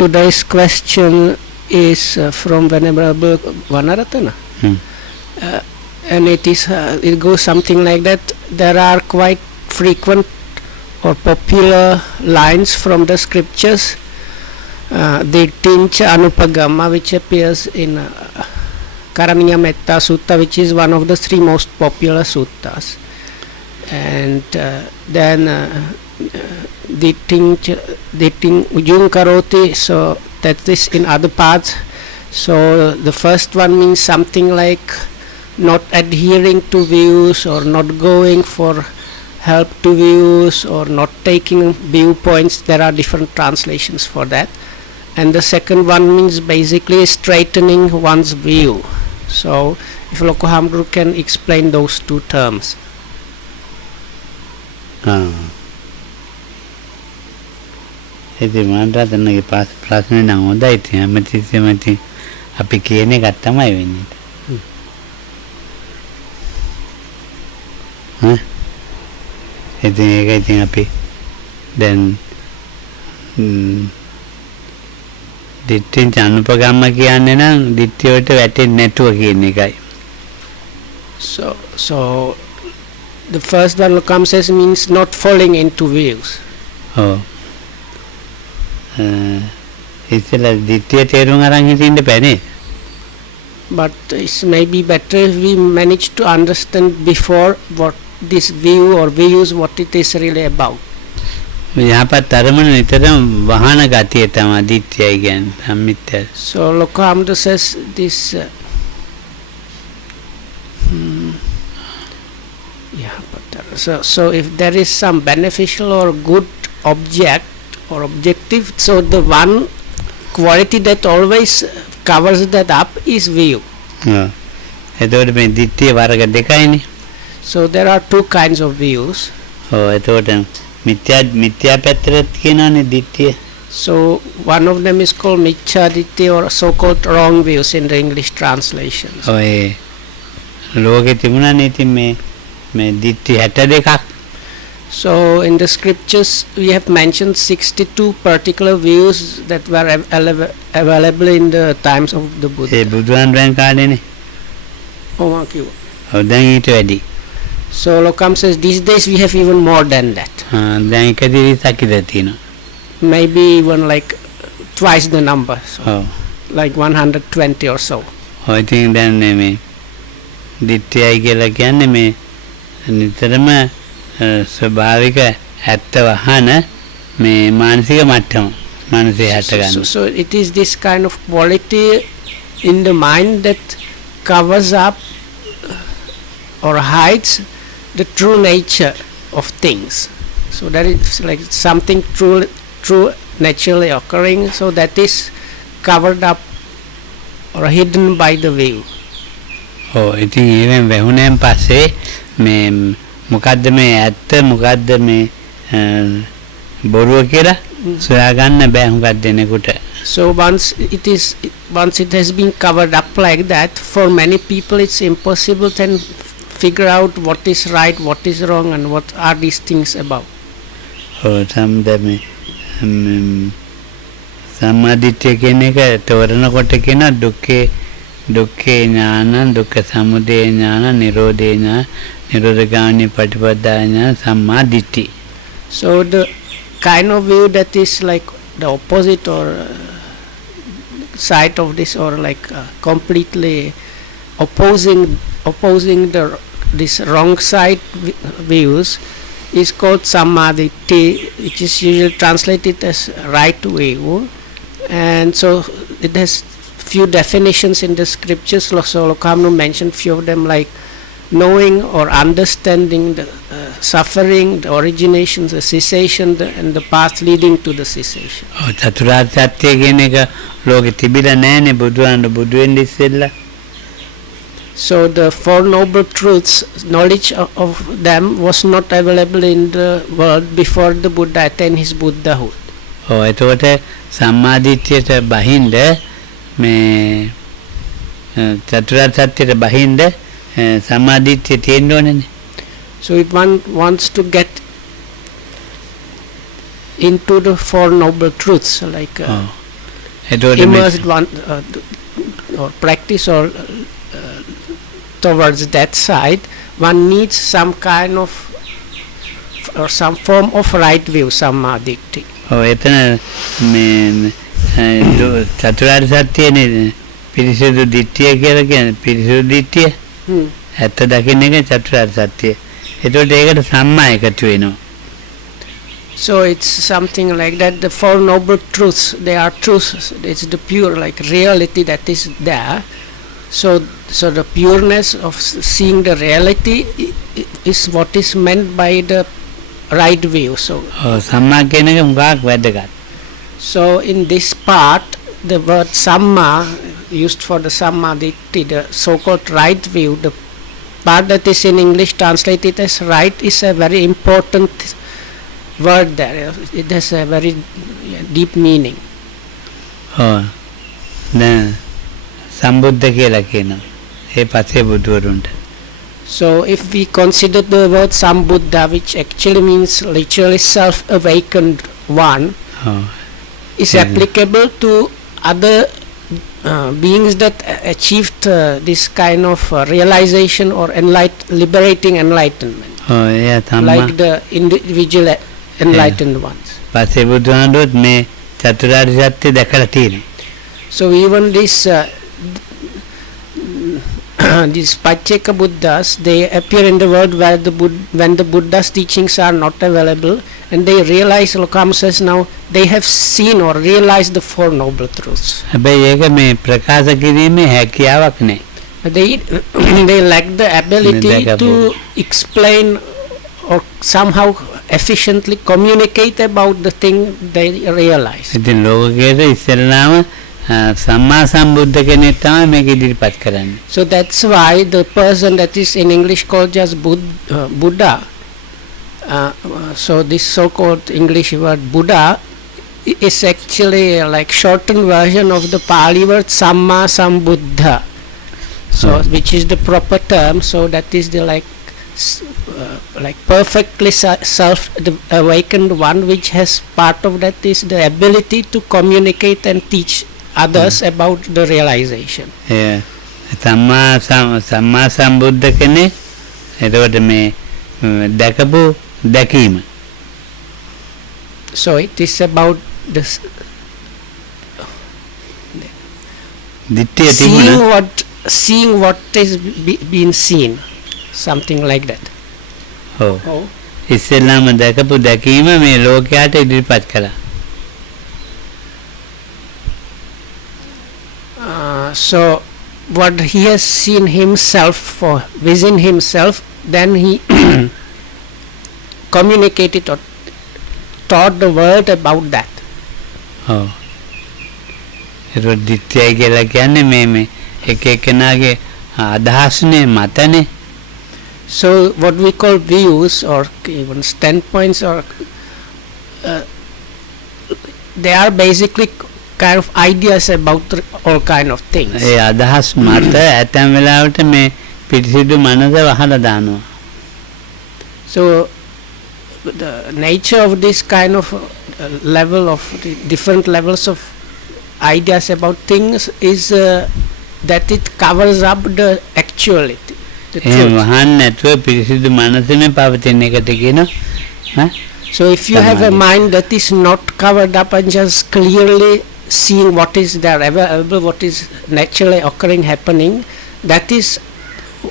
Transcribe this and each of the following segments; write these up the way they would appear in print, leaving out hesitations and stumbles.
Today's question is from Venerable Vanaratana. And it goes something like that. There are quite frequent or popular lines from the scriptures. The Tincha Anupagama, which appears in Karaniya Metta Sutta, which is one of the three most popular suttas. And then Ditting Ujung Karoti, so that is in other parts. So the first one means something like not adhering to views or not going for help to views or not taking viewpoints. There are different translations for that. And the second one means basically straightening one's view. So if Loko Hamguru can explain those two terms. ඉතින් මන්ටතනගේ ප්‍රශ්නේ නම් හොඳයි. ඉතින් හැමතිස්සෙම ඉතින් අපි කියන එකක් තමයි වෙන්නේ. ඉතින් ඒක ඉතින් අපි දැන් දිට්ඨින් අනුපගම්ම කියන්නේ නම් දිට්ඨිය වලට වැටෙන්නේ නැතුව කියන එකයි. So the first one comes as means not falling into views. ඉතින් දිට්ඨිය තේරුම් අරන් හිටින්න බැනේ. But it's maybe better if we manage to understand before what this view or views, what it is really about. යහපත් අරමුණ නිතරම වහන ගතිය තමයි දිට්ඨියයි කියන්නේ සම්මිත්‍ය. So Loko Hamguru says this so if there is some beneficial or good object or objective, so the one quality that always covers that up is view. එතකොට මේ දිට්ඨිය වර්ග දෙකයිනේ. So there are two kinds of views. එතකොට මිත්‍යා පැත්තට කියනවානේ දිට්ඨිය. So one of them is called Miccha Ditti or so-called wrong views in the English translations. ඔය ලෝකෙ තිබුණානේ ඉතින් මේ දිට්ඨි 62ක්. So in the scriptures we have mentioned 62 particular views that were available in the times of the Buddha. ඒ බුදුන් කාලේනේ. දැන් ඊට වැඩි. So Lokam says these days we have even more than that. දැන් 120ක් තියෙනවා. Maybe even like twice the number. So like 120 or so. ඉතින් දැන් මේ දිට්ඨියයි කියලා කියන්නේ මේ නිතරම ස්වභාවික ඇත්ත වහන මේ මානසික මට්ටම මානසික හට ගන්න. So it is this kind of quality in the mind that covers up or hides the true nature of things. So that is like something true naturally occurring, so that is covered up or hidden by the view. ඉතින් even වැහුණෙන් පස්සේ මේ මොකද්ද මේ ඇත්ත මොකද්ද මේ බොරුව කියලා සොයා ගන්න බෑ හුඟක් දෙනෙකුට. So once it has been covered up like that, for many people it's impossible to figure out what is right, what is wrong, and what are these things about. සම්මාදිට්ඨිය කියන එක තවරනකොට කියන දුක්ඛේ ඥාන, දුක්ඛ සමුදය ඥාන, නිරෝධේ ඥාන, නිරෝධගාමී පටිපදා ඥාන, සම්මාදිට්ඨි. So the kind of view that is like the opposite or side of this, or like completely opposing this wrong side views, is called Sammaditthi, which is usually translated as right view. And so it has few definitions in the scriptures. So Loko Hamguru mentioned few of them, like knowing or understanding the suffering, the origination, the cessation, and the path leading to the cessation. චතුරාර්ය සත්‍ය කියන එක ලෝකෙ තිබිලා නැහැනේ බුදුන් බුදු වෙන්න ඉස්සෙල්ලා. So the Four Noble Truths, knowledge of them was not available in the world before the Buddha attained his Buddhahood. එතකොට සම්මාදිට්ඨියට බහින්ද මේ චතුරාර්ය සත්‍යයට බහින්ද සම්මාදිට්ඨිය තියෙන්න ඕනේනේ. So if one wants to get into the Four Noble Truths, like එතකොට immersed one or practice or towards that side, one needs some kind of or some form of right view, sammaditthi. ඔව් එතන මේ චතුරාර්ය සත්‍යනේ පිරිසිදු දිට්ඨිය කියලා කියන්නේ පිරිසිදු දිට්ඨිය. ඇත්ත දකින්න එක චතුරාර්ය සත්‍යය. එතකොට ඒකට සම්මා එකතු වෙනවා. So it's something like that. The Four Noble Truths, they are truths. It's the pure like reality that is there. So the pureness of seeing the reality is what is meant by the right view. So සම්මා කියන එක මුගක් වැදගත්. So in this part, the word samma used for the sammaditthi, the so-called right view, the part that is in English translated as right, is a very important word there. It has a very deep meaning. ඔව්. දැන් සම්බුද්ධ කියලා කියනවා. ඒ පස්සේ බුදුවරුන්ට. So if we consider the word Sambuddha, which actually means literally self-awakened one, is applicable to other beings that achieved this kind of realization or liberating enlightenment, like the individual enlightened ones. පස්සේ බුදුහාමුදුරුවෝ මේ චතුරාර්ය සත්‍ය දැකලා තියෙනවා. So even these Pacceka Buddhas, they appear in the world where when the Buddha's teachings are not available, and they realize, Lokama says now, they have seen or realized the Four Noble Truths. හැබැයි ඒක මේ ප්‍රකාශ කිරීමේ හැකියාවක් නැහැ. They lack the ability to explain or somehow efficiently communicate about the thing they realize. ඉතින් ලෝකයේ ඉස්සෙල්ලාම සම්මා සම්බුද්ධ කෙනෙක් තමයි මේක ඉදිරිපත් කරන්නේ. So that's why the person that is in English called just Buddha, so this so-called English word Buddha is actually like shortened version of the Pali word Samma Sambuddha. So which is the proper term. So that is the like perfectly self-awakened one, which has part of that is the ability to communicate and teach others about the realization. සම්මා සම්බුද්ධ කෙනෙක් එතකොට මේ දැකපු දැකීම. So it is about this දිට්ඨිය තිබුණා. seeing what is being seen, something like that. ඔව්. ඉස්සෙල්ලාම දැකපු දැකීම මේ ලෝකයට ඉදිරිපත් කළා. So what he has seen himself within himself, then he communicated or taught the world about that. ඔව්. ඒක දිට්ඨිය කියලා කියන්නේ මේ එක එකනාගේ අදහස්නේ මතනේ. So what we call views or even standpoints, or they are basically kind of ideas about all kind of things. ඒ අදහස් මත ඇතැම් වෙලාවට මේ පිරිසිදු මනස වහලා දානවා. So the nature of this kind of level of the different levels of ideas about things is that it covers up the actuality, the truth. වහන්න නැතුව පිරිසිදු මනසනේ පවතින එකට කියනවා. So if you have a mind that is not covered up and just clearly seeing what is there available, what is naturally occurring, happening, that is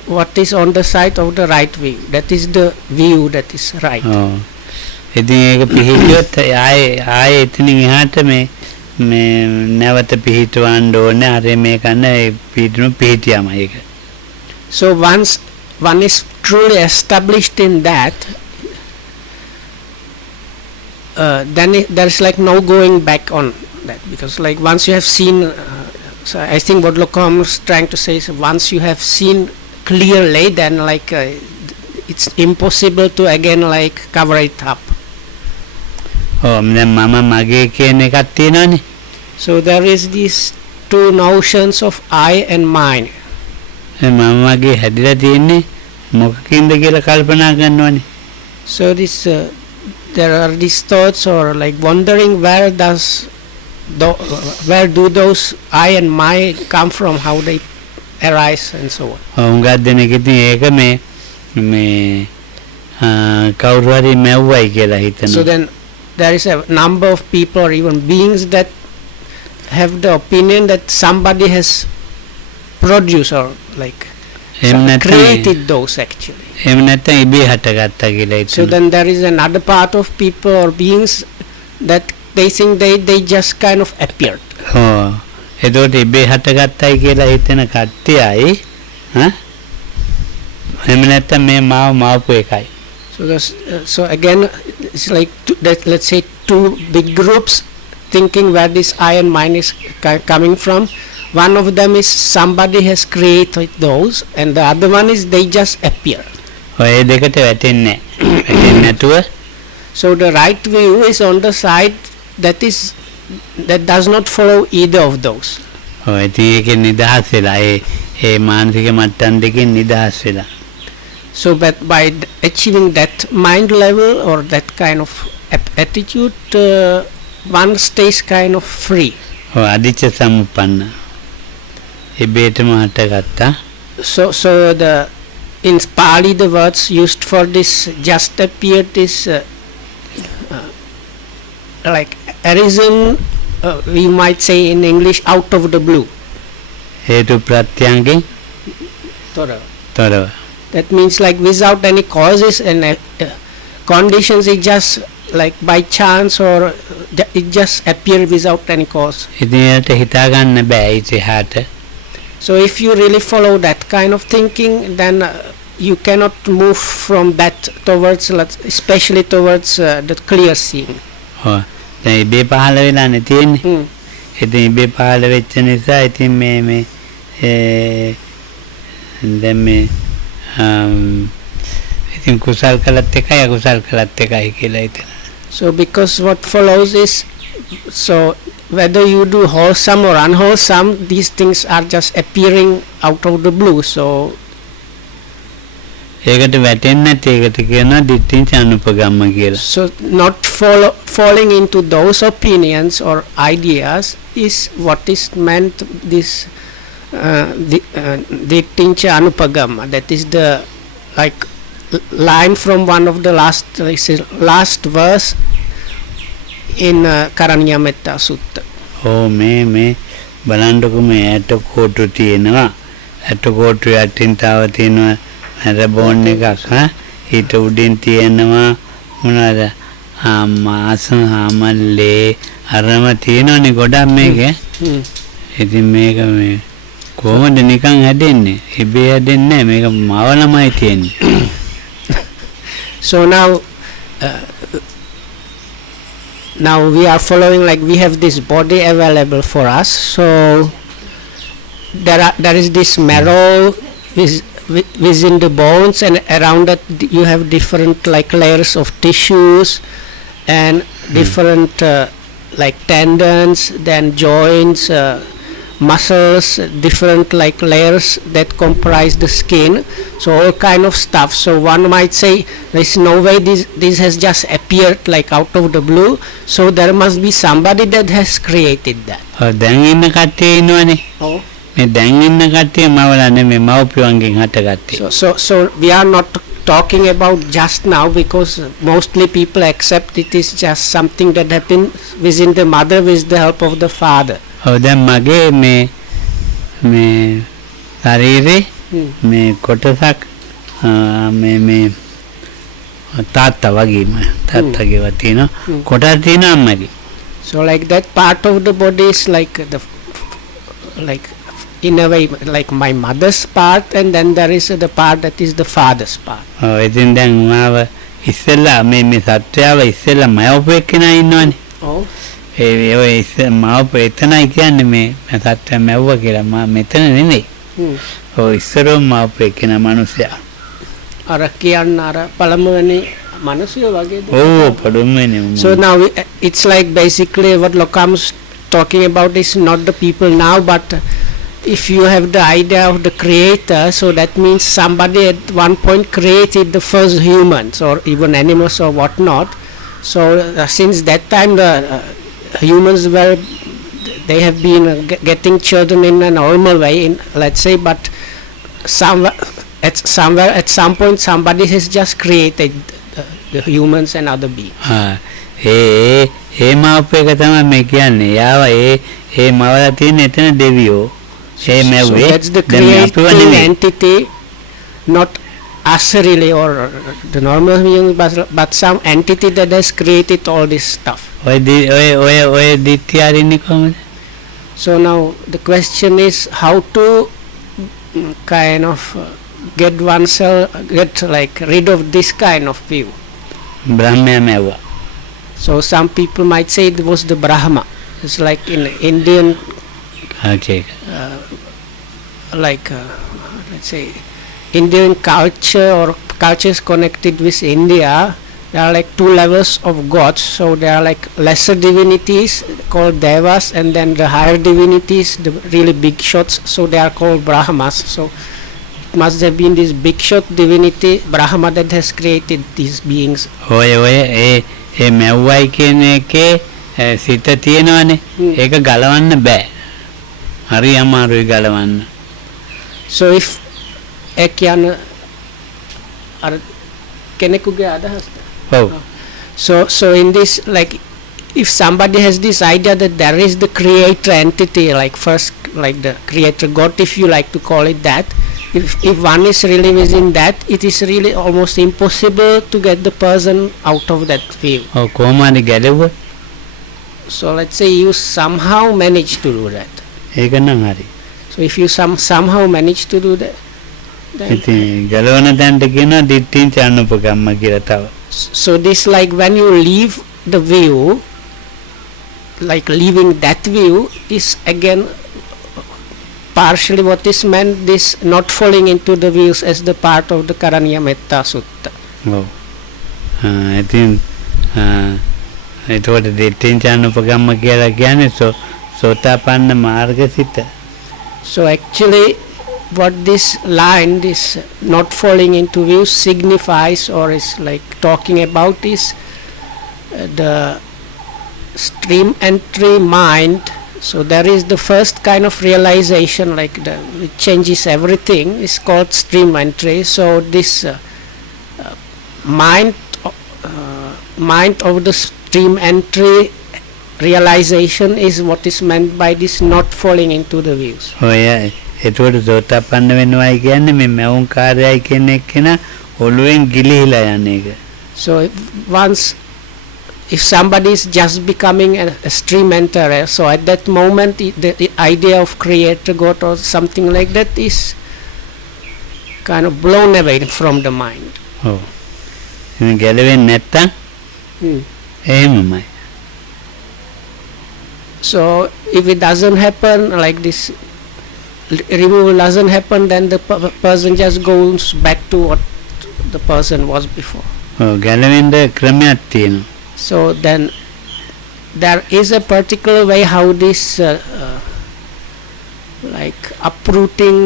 what is on the side of the right view. That is the view that is right. ඉතින් ඒක පිළිහිටියොත් ආයේ එතනින් එහාට මේ නැවත පිළිහිටවන්න ඕනේ. අර මේ කන්න ඒ පිළිහිටියාම ඒක. So once one is truly established in that, then there is like no going back on that, because like once you have seen, so I think what Lokam is trying to say is once you have seen clearly, then like it's impossible to again like cover it up. දැන් මම මගේ කියන එකක් තියෙනවානේ. So there is these two notions of I and mine. මම මගේ හැදිලා තියෙන්නේ මොකකින්ද කියලා කල්පනා කරනවානේ. So this there are these thoughts or like wondering where does where do those I and my come from, how they arise and so on. හුඟක් දෙනෙක් ඉතින් ඒක මේ කවුරු හරි මැව්වයි කියලා හිතනවා. So then there is a number of people or even beings that have the opinion that somebody has produced or like එහෙම නැත්නම් created those actually. එහෙම නැත්නම් ඉබේ හටගත්තා කියලා So හිතනවා. then there is another part of people or beings that they think they just kind of appeared. ඔව්. එතකොට ඉබේ හටගත්තයි කියලා හිතන කට්ටියයි එහෙම නැත්නම් මේ මාවපු එකයි. So so again it's like let's say two big groups thinking where this I and mine is coming from. One of them is somebody has created those and the other one is they just appear. ඔය දෙකට වැටෙන්නේ නැතුව So the right view is on the side that does not follow either of those. ඔය ඉතින් ඒකෙන් නිදහස් වෙලා ඒ මානසික මට්ටම් දෙකෙන් නිදහස් වෙලා. So but by achieving that mind level or that kind of attitude, one stays kind of free. ඔව් අදිච්ච සම්පන්න. ඉබේටම හටගත්තා. So in Pali the words used for this just appeared is like arisen, we might say in English out of the blue. හේතු ප්‍රත්‍යයන්ගෙන් තොරව. That means like without any causes and conditions, it just like by chance or it just appear without any cause. ඉතින් ඒකට හිතා ගන්න බෑ ඉතිහාට. So if you really follow that kind of thinking, then you cannot move from that towards, especially towards the clear seeing. ඔව්. දැන් ඉබේ පහළ වෙලානේ තියෙන්නේ. ඉතින් ඉබේ පහළ වෙච්ච නිසා ඉතින් මේ දැන් මේ ඉතින් කුසල් කළත් එකයි අකුසල් කළත් එකයි කියලා හිතනවා. So because what follows is, so whether you do wholesome or unwholesome, these things are just appearing out of the blue. So ඒකට වැටෙන්නේ නැති ඒකට කියනවා දිට්ඨිංච අනුපගම්ම කියලා. So not falling into those opinions or ideas is what is meant this dittincha anupagamma. That is the like line from one of the last verse in Karaniya Metta Sutta. ඕ මේ බලන්නකො මේ ඇට කෝටු තියෙනවා. ඇට කෝටු යටින් තව තියෙනවා රබෝන් එකක් ඊට උඩින් තියෙනවා මොනවාද මාසහමල්ලේ අරම තියෙනවනේ ගොඩක් මේක. ඉතින් මේක මේ කොහොමද නිකන් හැදෙන්නේ? ඉබේ හැදෙන්නේ මේක මවලමයි තියෙන්නේ. So now we are following, like we have this body available for us. So there is this marrow within the bones, and around that you have different like layers of tissues and different like tendons, then joints, muscles, different like layers that comprise the skin. So all kind of stuff. So one might say there is no way this has just appeared like out of the blue. So there must be somebody that has created that. දැන් ඉන්න කට්ටිය ඉන්නවනේ. Oh. මේ දැන් ඉන්න කට්ටිය මවලා නෙමෙයි මව්පියන්ගෙන් හටගත්තේ. So we are not talking about just now, because mostly people accept it is just something that happened within the mother with the help of the father. ඔව් දැන් මගේ මේ ශරීරේ මේ කොටසක් මේ තාත්තා වගේම තියෙනවා කොටස් තියෙනවා අම්මගේ. So like that part of the body is like like in a way like my mother's part, and then there is the part that is the father's part. ඔව් ඉතින් දැන් මාව ඉස්සෙල්ලා මේ සත්‍යව ඉස්සෙල්ලා මයවපු එක්කෙනා ඉන්නවනේ. ඔව්. ඒ මාව එතනයි කියන්නේ මේ සත්‍ය මැව්වා කියලා. මම මෙතන නෙමෙයි. ඔව් ඉස්සරෝ මාව එක්කෙනා මිනිසයා. අර කියන්න අර පළමුවෙනි මිනිසිය වගේද? ඔව් පළමුවෙනි. So now it's like basically what Lokam's talking about is not the people now, but if you have the idea of the creator, so that means somebody at one point created the first humans or even animals or whatnot. So since that time the humans were they have been getting children in a normal way, let's say, but somewhere at some point somebody has just created the humans and other beings. ඒ මාපු එක තමයි මේ කියන්නේ. යාව ඒ මවලා තියෙන එතන දෙවියෝ. ඒ So මැව්වේ. that's the දැන් මේ අපිව creating නෙවෙයි. entity, not us really or the normal being, but some entity that has created all this stuff. ඔය දිට්ඨිය අරින්නේ කොහොමද? So now the question is how to kind of get oneself, get like rid of this kind of view. බ්‍රහ්මයා මැව්වා. So some people might say it was the Brahma. It's like in Indian, Okay. let's say Indian culture or cultures connected with India, there are like two levels of gods. So there are like lesser divinities called devas, and then the higher divinities, the really big shots, so they are called Brahmas. So it must have been this big shot divinity Brahma that has created these beings. ඔය ඒ මැව්වයි කියන එකේ සිත තියෙනවනේ. ඒක ගලවන්න බෑ. හරි අමාරුයි ගලවන්න. So if ekyan ar kenekuge adahasta. ඔව්. So in this, like, if somebody has this idea that there is the creator entity, like first, like the creator God, if you like to call it that, if one is really within that, it is really almost impossible to get the person out of that view. ඔව් කොහොමද ගැලෙවුවා? So let's say you somehow manage to do that. ඒක නම් හරි. So if you somehow manage to do that, then ඉතින් ගලවන තැනට කියනවා දිට්ඨිං චානුපකම්ම කියලා තව. so this, like when you leave the view, like leaving that view is again partially what is meant, this not falling into the views as the part of the Karaniya Metta Sutta. ඔව්. ඉතින් එතකොට දිට්ඨිං චානුපකම්ම කියලා කියන්නේ සෝතාපන්න මාර්ගසිත. So actually what this line, this not falling into views, signifies or is like talking about is the stream entry mind. So there is the first kind of realization, like it changes everything, is called stream entry. So this mind of the stream entry realization is what is meant by this not falling into the views. ඔය එතකොට සෝතාපන්න වෙනවයි කියන්නේ මේ මැවුම් කාර්යයි කියන එක්කෙනා ඔළුවෙන් ගිලිහිලා යන එක. So if somebody is just becoming a stream enterer, so at that moment the idea of creator God or something like that is kind of blown away from the mind. ඔව්. ඉතින් ගැලවෙන්නේ නැත්තම් එහෙමමයි. So if it doesn't happen, like this removal doesn't happen, then the person just goes back to what the person was before. ඔව් ගැලවෙන්න ක්‍රමයක් තියෙනවා. So then there is a particular way how this like uprooting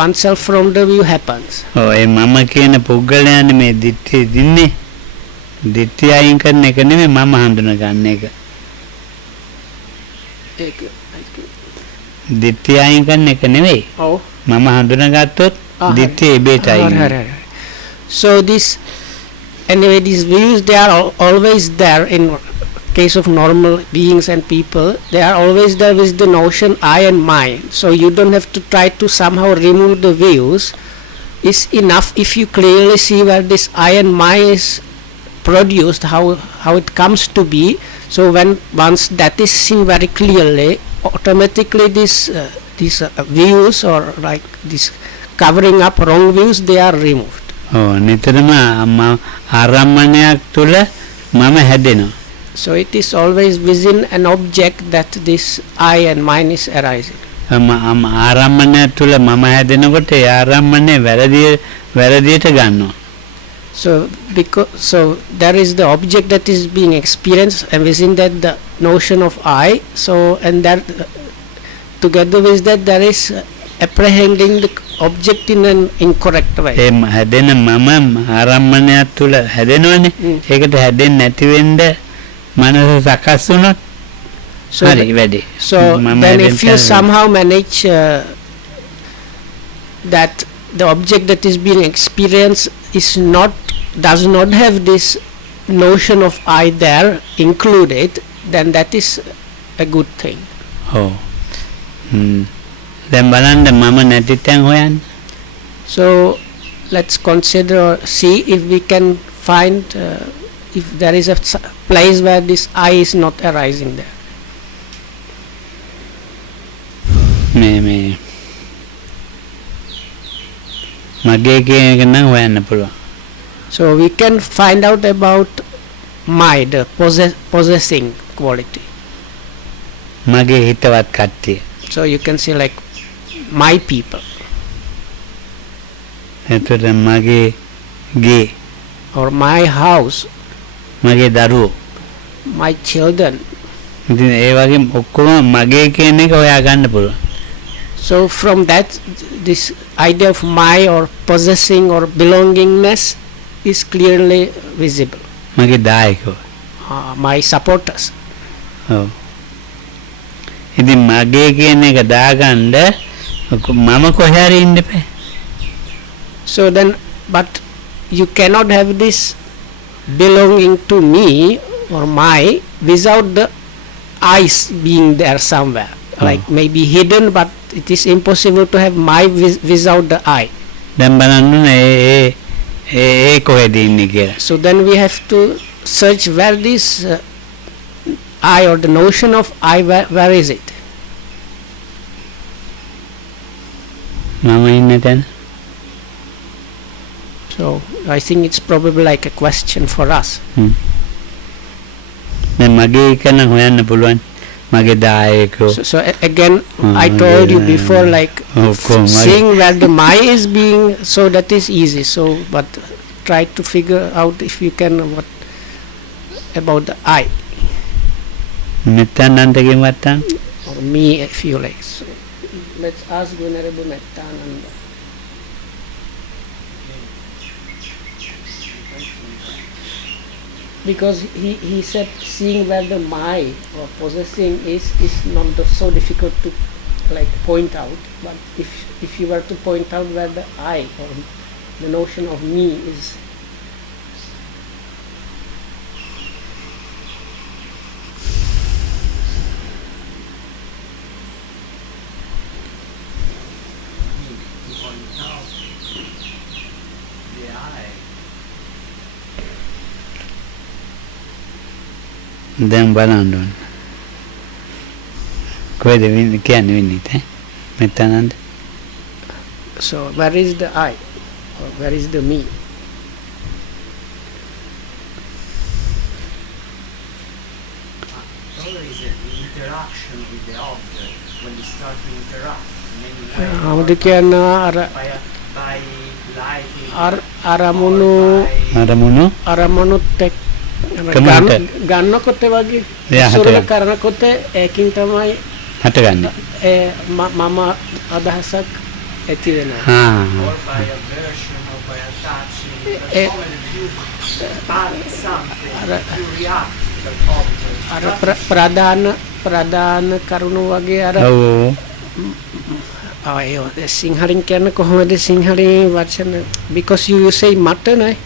oneself from the view happens. ඔව් ඒ මම කියන පුද්ගලයානේ මේ දිට්ඨිය දින්නේ. දිට්ඨිය අයින් කරන එක නෙමෙයි මම හඳුන ගන්න එක. දිට්ඨිය අයින් කරන එක නෙමෙයි. Oh. මම හඳුනාගත්තොත් දිට්ඨිය ඉබේට අයින් වෙනවා. So this, anyway, these views, they are always there in case of normal beings and people. They are always there with the notion I and mine. So you don't have to try to somehow remove the views. It's enough if you clearly see where this I and mine is produced, how it comes to be. So once that is seen very clearly, automatically these views or like this covering up wrong views, they are removed. ඔව් නිතරම ආරම්මණයක් තුල මම හැදෙනවා. So it is always within an object that this I and mine is arising. ආරම්මණයක් තුල මම හැදෙනකොට ඒ ආරම්මණය වැරදියට ගන්නවා. So there is the object that is being experienced, and within that the notion of I. So and that together with that there is apprehending the object in an incorrect way. ඒ හැදෙන මම ආරම්මණයක් තුල හැදෙනවනේ. ඒකට හැදෙන්නේ නැති වෙන්න මනස සකස් වුණොත් So හරි වැඩි. so මම then දැන් if you කරන්නේ. somehow manage that the object that is being experienced does not have this notion of I there included, then that is a good thing. ඔව්. දැන් බලන්න මම නැති තැන් හොයන්න. So let's consider, see if we can find if there is a place where this I is not arising there. මේ මගේ කියන එක නම් හොයන්න පුළුවන්. So we can find out about my, the possessing quality. මගේ හිතවත් කට්ටිය. So you can say like my people එතකොට මගේ ගේ, or my house, මගේ දරුවෝ. my children. ඉතින් ඒ වගේ ඔක්කොම මගේ කියන එක හොයා ගන්න පුළුවන්. So from that, this idea of my or possessing or belongingness is clearly visible. මගේ දායකව. My supporters. ඔව්. ඉතින් මගේ කියන එක දාගන්න මම කොහේ හරි ඉන්න බෑ. So then, but you cannot have this belonging to me or my without the eyes being there somewhere. Like maybe hidden, but it is impossible to have my without the eye. දැන් බලන්න ඒ කොහෙද ඉන්නේ කියලා. So then we have to search where this I or the notion of I, where is it? මම ඉන්න තැන. So I think it's probably like a question for us. දැන් මගේ එක නම් හොයන්න පුළුවන්. මගේ දායකෝ. So again, I told you before, like seeing where the my is being, so that is easy. So but try to figure out if you can what about the I මෙත්තනන්තගේ මත්තන්. or me, if you like. So let's ask Venerable Mettananda. Because he said seeing where the my or possessing is not so difficult to like point out, but if you were to point out where the I or the notion of me is, දැන් බලන්න ඕන. කොහෙද කියන්නේ වෙන්නේ මෙත්තනන්ද? so where is the I or where is the me? Always an interaction with the object when you start to interact. ආමුද කියනවා අර By lighting. අරමුණුත් එක්ක ගන්නකොට වගේ සුරුල කරනකොට ඒකින් තමයි හටගන්නේ. මම අදහසක් ඇති වෙනවා. Or by aversion or by attaching. The moment you add something, you react to the object. ප්‍රධාන කරුණු වගේ අර ඔව්. සිංහලෙන් කියන්නේ කොහොමද සිංහලෙන් වචන, because you say මට නෑ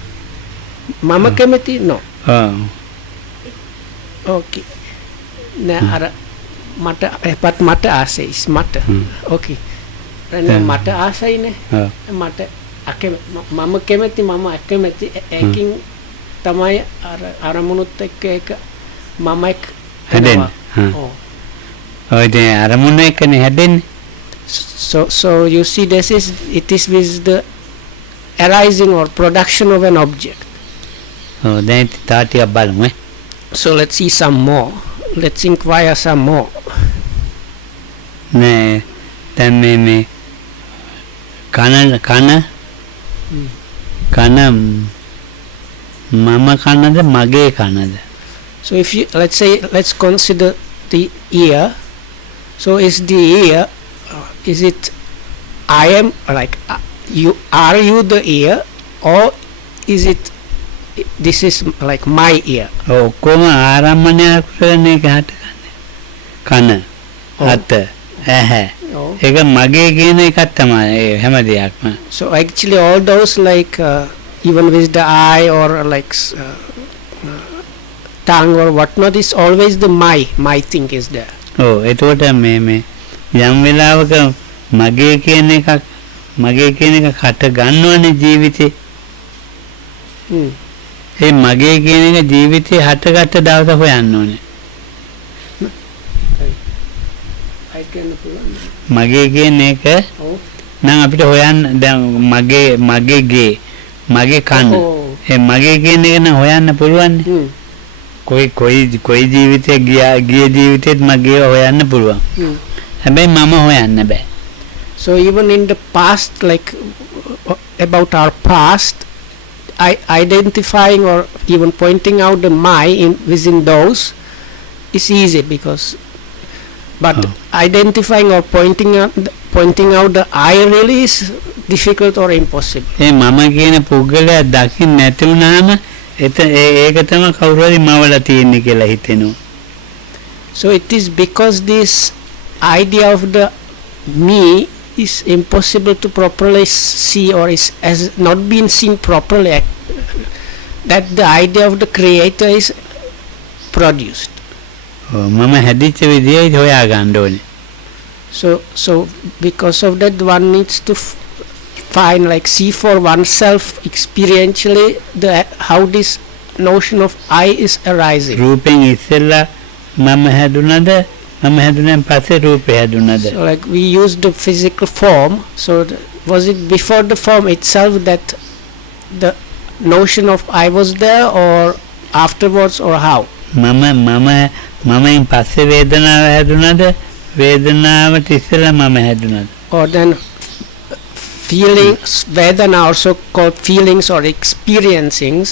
මම කැමති no. Okay. Nah, ara mata asa is mata. Okay. Rene mata asa ini. Mata mama kemeti mama akemeti eking tamai ara munut ek mama ek හැදෙන්නේ. ඔය දැන් අරමුණ එකනේ හැදෙන්නේ. So you see it is with the arising or production of an object. දැන් තාටියක් බලමු. So let's see some more. Let's inquire some more. නෑ දැන් මේ කන මම කනද මගේ කනද? So if you let's consider the ear. So is the ear is it I am like are you the ear or is it this is like my ear? ඔක්කොම ආරම්භණයක් කරන එක හටගන්නේ. කන Oh. අත ඇහැ Oh. ඒක මගේ කියන එකක් තමයි ඒ හැම දෙයක්ම. So actually all those like even with the eye or like tongue or whatnot is always the my thing is there. ඔව් එතකොට මේ යම් වෙලාවක මගේ කියන එකක් හට ගන්නවනේ ජීවිතේ. Hmm. ඒ මගේ කියන එක ජීවිතේ හටගත්ත දවස හොයන්න ඕනේ. I can මගේ කියන එක oh. නම් අපිට හොයන්න දැන් මගේ ගේ මගේ කන Oh. ඒ මගේ කියන එක නම් හොයන්න පුළුවන් නේ. Hmm. කොයි ජීවිතේ ගිය ජීවිතේත් මගේ හොයන්න පුළුවන්. Hmm. හැබැයි මම හොයන්න බෑ. So even in the past, like about our past, identifying or even pointing out the my within those is easy because, but Oh. identifying or pointing out the I really is difficult or impossible. ඒ මම කියන පුද්ගලයා දකින්න නැති වුණාම ඒක තමයි කවුරු හරි මවලා තියෙන්නේ කියලා හිතෙනවා. So it is because this idea of the me is impossible to properly see or has not been seen properly that the idea of the creator is produced. මම හැදිච්ච විදිය හොයා ගන්න ඕනේ. So because of that one needs to find like see for oneself experientially how this notion of I is arising. රූපෙන් ඉස්සෙල්ලා මම හැදුනද මම හැදුනන් පස්සේ රූපය හැදුනද. So like we use the physical form, so was it before the form itself that the notion of I was there or afterwards or how? මමෙන් පස්සේ වේදනාව හැදුනද වේදනාවට ඉස්සෙල්ලා මම හැදුනද. Or then feelings, Vedana also called feelings or experiencings,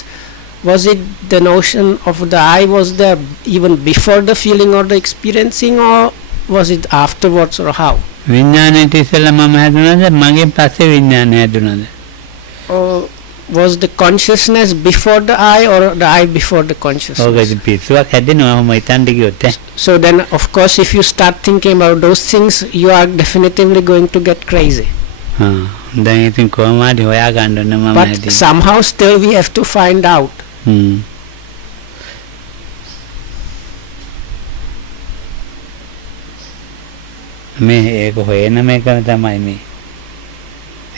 was it the notion of the I was there even before the feeling or the experiencing or was it afterwards or how? විඥාණයට ඉස්සෙල්ලා මම හැදුනද මගෙන් පස්සේ විඥාණය හැදුනද. Or was the consciousness before the I or the I before the consciousness? ඕක පිස්සුවක් හැදෙනවා මම හිතන්න ගියොත්. So then of course if you start thinking about those things you are definitively going to get crazy. දැන් ඉතින් කොහොම හරි හොයා ගන්න ඕන මම But හැදී. somehow still we have to find out. මේ ඒක හොයන මේකම තමයි මේ.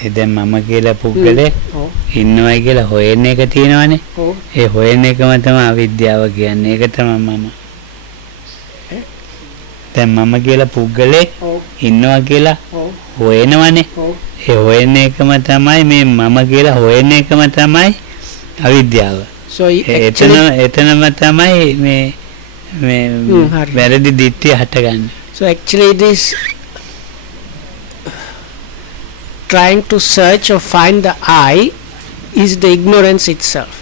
ඒ දැන් මම කියලා පුද්ගලෙ Oh. ඉන්නවයි කියලා හොයන එක තියෙනවනේ. Oh. ඒ හොයන එකම තමයි අවිද්‍යාව කියන්නේ. ඒක තමයි මම. දැන් මම කියලා පුද්ගලෙ Oh. ඉන්නවා කියලා Oh. හොයනවනේ. Oh. ඒ හොයන එකම තමයි මේ මම කියලා හොයන එකම තමයි අවිද්‍යාව. So එතනම තමයි මේ හරි. වැරදි දිට්ඨිය හටගන්නේ. So actually it is trying to search or find the I is the ignorance itself.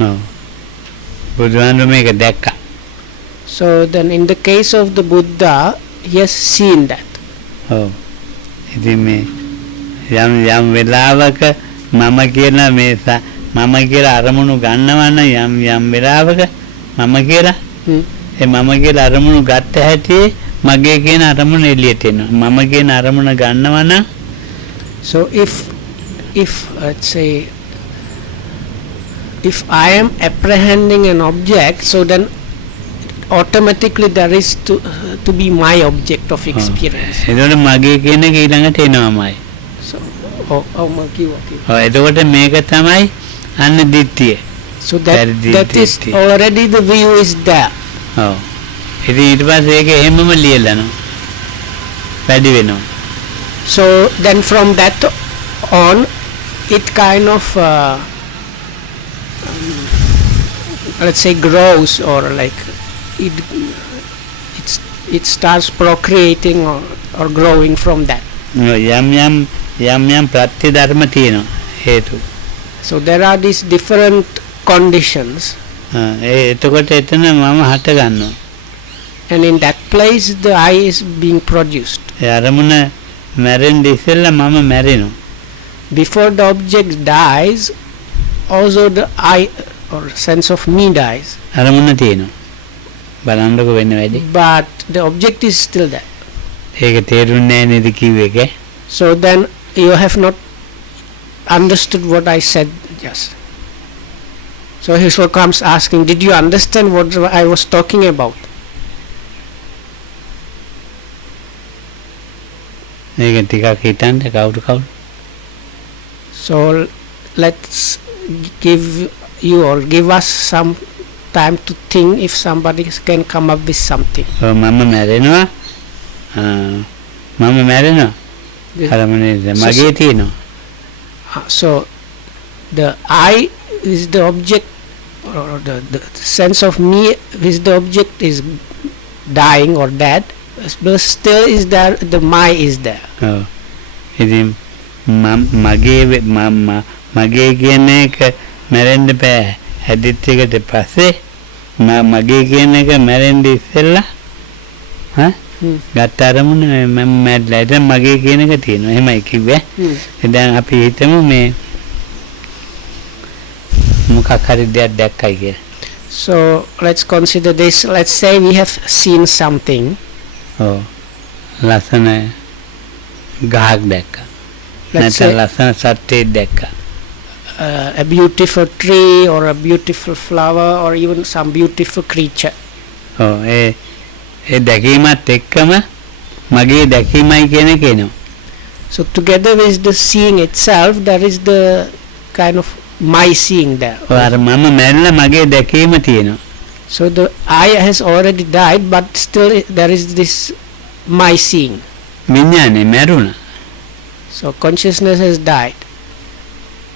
ඔව්. බුදුහාමුදුරුවෝ මේක දැක්කා. So then in the case of the Buddha he has seen that. ඔව්. ඉතින් මේ යම් වෙලාවක මම කියලා මම කියලා අරමුණු ගන්නවා නම් යම් වෙලාවක මම කියලා ඒ මම කියලා අරමුණු ගත්ත හැටි මගේ කියන අරමුණ එළියට එනවා. මම කියන අරමුණ ගන්නවා නම් So if let's say if I am apprehending an object, so then automatically there is to be my object of experience. එතකොට මගේ කියන එක ඊළඟට එනවාමයි. So okay. එතකොට මේක තමයි අන්න දිට්ඨිය. So that is already the view is there. ඔව්. ඉතින් ඊට පස්සේ ඒක එහෙමම ලියලා වැඩි වෙනවා. So then from that on it kind of let's say grows or like it starts procreating or growing from that. යම් ප්‍රත්‍ය ධර්ම තියෙනවා හේතු. So there are these different conditions. එතකොට එතන මම හට ගන්නවා. And in that place the I is being produced. ඒ අරමුණ මැරෙන්න ඉස්සෙල්ලා මම මැරෙනවා. Before the object dies also the I or sense of me dies. අරමුණ තියෙනවා. බලන්නකො වෙන වැඩි. but the object is still there. ඒක තේරුන්නේ නැහැ නේද කිව්වේ එක? So then you have not understood what I said just. So he so comes asking, did you understand what I was talking about? ඒක ටිකක් හිතන්න කවුරු. So let's give you or give us some time to think if somebody can come up with something. මම මැරෙනවා. මම මැරෙනවා. අරමනේ මගේ තියෙනවා. So the I is the object, or the sense of me is the object is dying or dead, but still is there, the my is there. ඔව්. ඉතින් මගේ කියන එක මැරෙන්න බෑ. හැදිත් එකට පස්සේ මගේ කියන එක මැරෙන්න ඉස්සෙල්ලා ගත්ත අරමුණ මම මැරලා ඉතින් මගේ කියන එක තියෙනවා. එහෙමයි කිව්වේ. දැන් අපි හිතමු මේ මොකක් හරි දෙයක් දැක්කයි කියලා. So let's consider this. Let's say we have seen something. ඔව්. ලස්සන ගහක් දැක්කා. Let's say ලස්සන සත්‍යයක් දැක්කා. a beautiful tree or a beautiful flower or even some beautiful creature. ඔව් ඒ දැකීමත් එක්කම මගේ දැකීමයි කියන එක එනවා. So together with the seeing itself, there is the kind of my seeing there. අර මම මැරෙලා මගේ දැකීම තියෙනවා. So the I has already died, but still there is this my seeing. විඥානේ මැරුණා. So consciousness has died.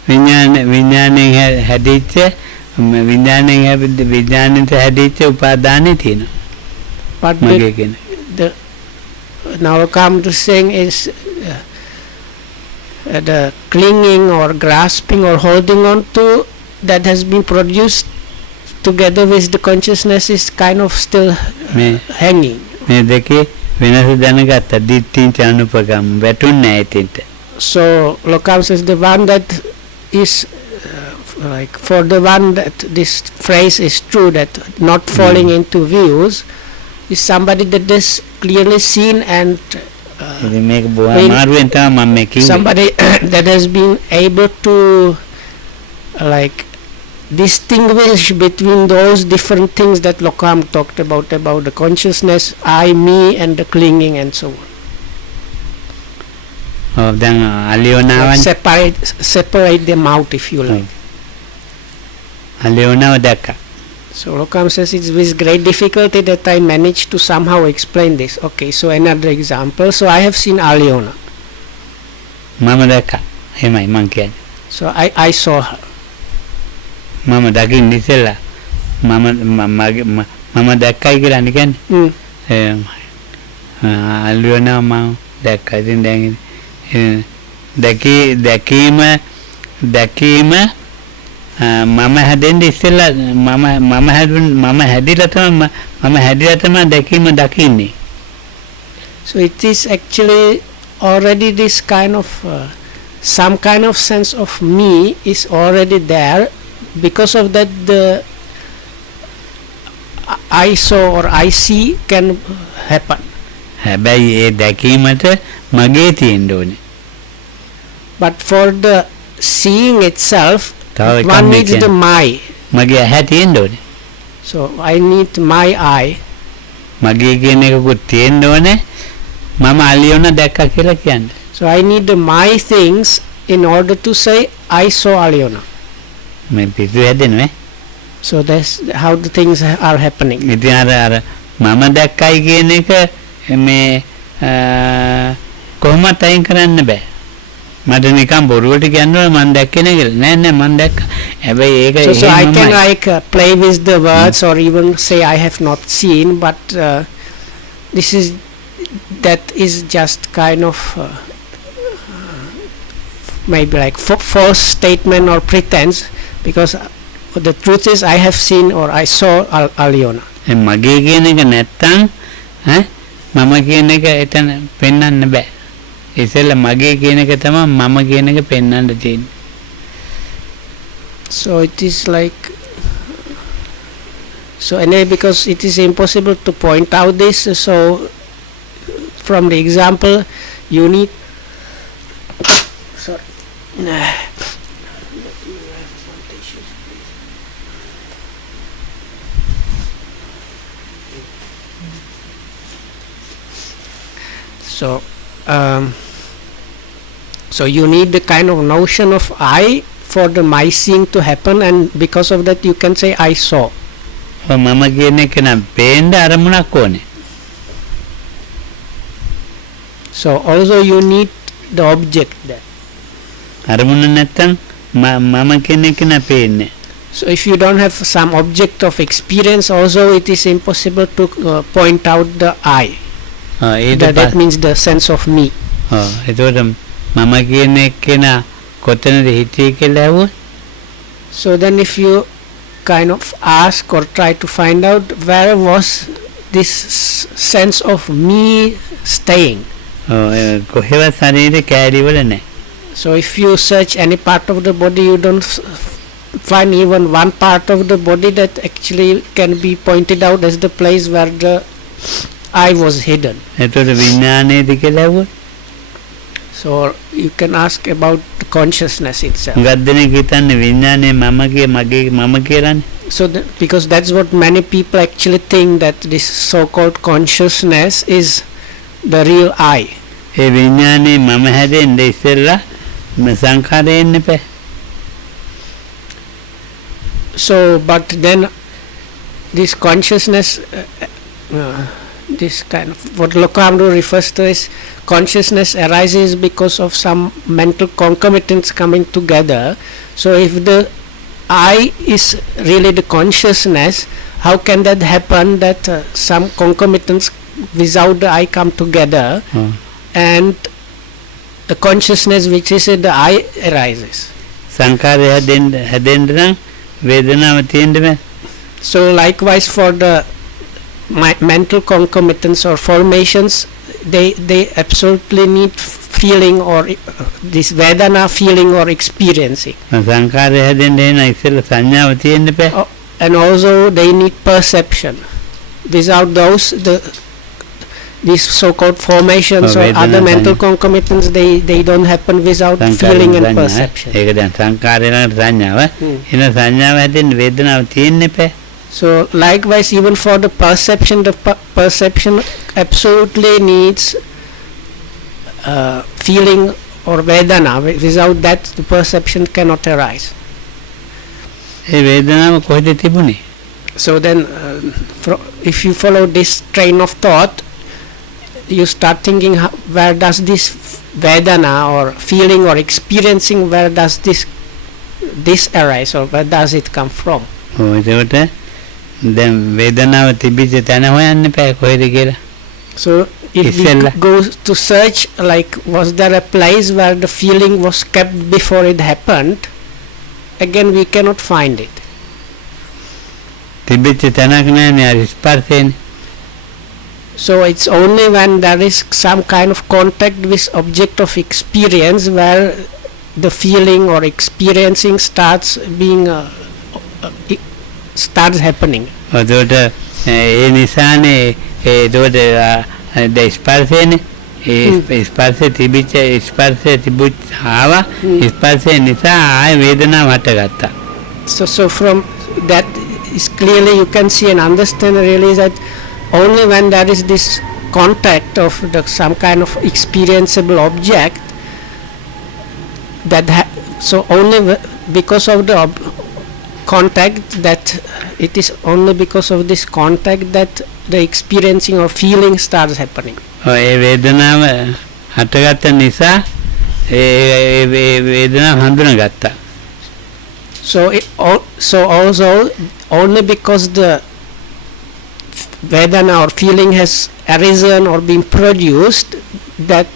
විඥානේ හැදිච්ච විඥානෙට හැදිච්ච උපාදානෙ තියෙනවා. But මගේ කියන. the now come to saying is the clinging or grasping or holding on to that has been produced together with the consciousness is kind of still hanging. මේ දෙකේ වෙනස දැනගත්ත දිට්ඨිං චානුපගම් වැටුන්නේ ඇතින්ට. So Lokam says the one that is like for the one that this phrase is true, that not falling into views, is somebody that is clearly seen and ඉතින් මේක බොහොම අමාරුවෙන් තමයි මම මේ කිව්වේ. somebody that has been able to like distinguish between those different things that Lokam talked about the consciousness, I, me, and the clinging and so on. ඔව් දැන් අලියෝනාවන් Separate them out if you like. අලියෝනාව දැක්කා. So Lokam says it's with great difficulty that I managed to somehow explain this. Okay, so another example. So I have seen Aliona. මම දැක්කා. එහෙමයි මං කියන්නේ. So I saw her. මම දකින්න ඉස්සෙල්ලා මම දැක්කයි කියලා කියන්නේ. අලියෝනාව මම දැක්කා. ඉතින් දැන් දැකීම මම හැදෙන්න ඉස්සෙල්ලා මම හැදිලා තමයි දැකීම දකින්නේ. So it is actually already this kind of some kind of sense of me is already there. Because of that, the I saw or I see can happen. හැබැයි ඒ දැකීමට මගේ තියෙන්න ඕනේ. But for the seeing itself, one needs the my. මගේ ඇහැ තියෙන්න ඕනේ. So I need my eye. මගේ කියන එකකුත් තියෙන්න ඕනේ. මම අලියෝන දැක්කා කියලා කියන්නේ. So I need the my things in order to say I saw Aliona. මේ පිටු හැදෙනවා. So that's how the things are happening. ඉතින් අර මම දැක්කයි කියන එක මේ කොහොමද අයින් කරන්න බෑ. මට නිකන් බොරුවට කියනවා මම දැක්කේ නෑ කියලා. නෑ මම දැක්කා. හැබැයි ඒක So I can like play with the words or even say I have not seen, but that is just kind of maybe like false statement or pretense, because the truth is I have seen or I saw Aliona. මගේ කියන එක නැත්තම් මම කියන එක එතන පෙන්වන්න බෑ. ඉතින් මගේ කියන එක තමයි මම කියන එක පෙන්වන්න තියෙන්නේ. So it is like So anyway, because it is impossible to point out this, so from the example you need sorry so so you need the kind of notion of I for the my seeing to happen, and because of that you can say I saw. මම කියන එක නම් පේන්න අරමුණක් ඕනේ. So also you need the object there. අරමුණ නැත්තම් මම කියන එක නෑ පේන්නේ. So if you don't have some object of experience, also it is impossible to point out the I. That means the sense of me. එතකොට මම කියන එක නා කොතනද හිටියේ කියලා ඇහුවොත්? So then if you kind of ask or try to find out where was this sense of me staying. කොහෙවත් ශරීරේ කැඩි වල නැහැ. So if you search any part of the body, you don't find even one part of the body that actually can be pointed out as the place where the I was hidden. එතකොට විඥානයේද කියලා ඇහුවොත්? So you can ask about the consciousness itself. ගොඩක් දෙනෙක් හිතන්නේ විඥානය මම කියලානේ. So because that's what many people actually think, that this so-called consciousness is the real I. ඒ විඥානේ මම හැදෙන්න ඉස්සෙල්ලා සංඛාරය එන්න එපා. So but then this consciousness this kind of what Lokamru refers to as consciousness arises because of some mental concomitants coming together. So if the I is really the consciousness, how can that happen that some concomitants without the I come together and the consciousness which is in the I arises? සංඛාරය හැදෙන්න නම් වේදනාව තියෙන්න බෑ. So likewise for the mental concomitants or formations, they absolutely need feeling or this Vedana feeling or experiencing. සංඛාරය හැදෙන්න එන ඉස්සෙල්ලා සංඥාව තියෙන්න බෑ. And also they need perception. Without those, these so-called formations or other mental concomitants, they don't happen without feeling and perception. ඒක දැන් සංඛාරය ළඟට සංඥාව. එන සංඥාව හැදෙන්න වේදනාව තියෙන්න එපා. So likewise, even for the perception absolutely needs feeling or Vedana. Without that, the perception cannot arise. ඒ වේදනාව කොහෙද තිබුණේ? So then if you follow this train of thought, you start thinking, where does this Vedana or feeling or experiencing, where does this arise, or where does it come from? එතකොට දැන් වේදනාව තිබිච්ච තැන හොයන්න එපා කොහෙද කියලා. So if we go to search, like, was there a place where the feeling was kept before it happened, again we cannot find it. තිබිච්ච තැනක් නෑනේ අර ස්පර්ශයෙන්. So it's only when there is some kind of contact with object of experience where the feeling or experiencing starts happening. එතකොට ඒ නිසානේ එතකොට ස්පර්ශයනේ ඒ ස්පර්ශය තිබිච්ච ස්පර්ශය තිබුත් ආවා ස්පර්ශය නිසා ආය වේදනාව හටගත්තා. So from that is clearly you can see and understand really that only when there is this contact of some kind of experienceable object, that so only because of the contact, that it is only because of this contact that the experiencing or feeling starts happening. ඒ වේදනාව හටගත්ත නිසා ඒ වේදනාව හඳුනාගත්තා. So also only because the Vedana or feeling has arisen or been produced, that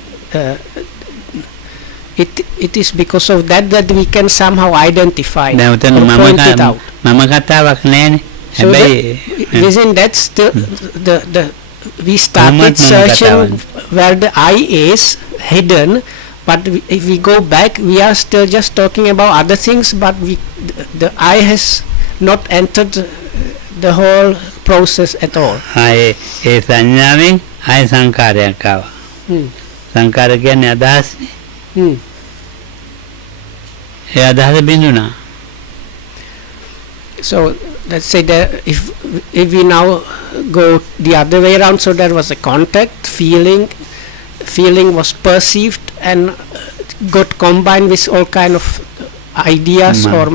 it is because of that we can somehow identify or point it out. මම කතාවක් නෑනේ. So within that still we started searching where the I is hidden, but if we go back, we are still just talking about other things, but the I has not entered the whole process at all. ඒ සංඥාවෙන් ආය සංකාරයක් ආවා. සංකාර කියන්නේ අදහස්නේ. ඒ අදහස බිඳුණා. So let's say that if we now go the other way around, so there was a contact, feeling was perceived and got combined with all kind of ideas or